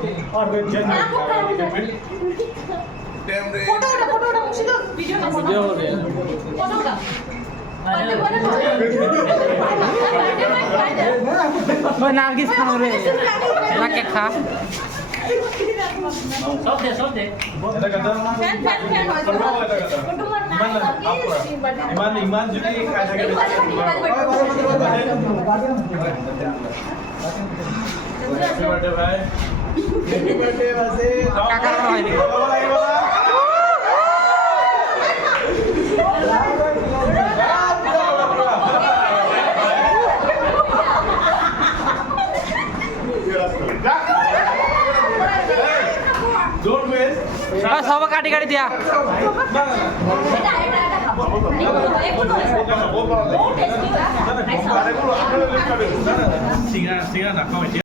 और फोटो उठा मुझे तो वीडियो ना वीडियो हो रही है फोटो उठा मैं नारगिस खान रे ना के खा सब दे फैन फोटो मत ना इमान যদি খাই থাকে বার্থডে ভাই হ্যাপি বার্থডে বাসে কাকা হয়নি ডোন্ট ওয়েস্ট সব কাটি কাটি দিয়া এটা সিঙ্গা না খাওয়াই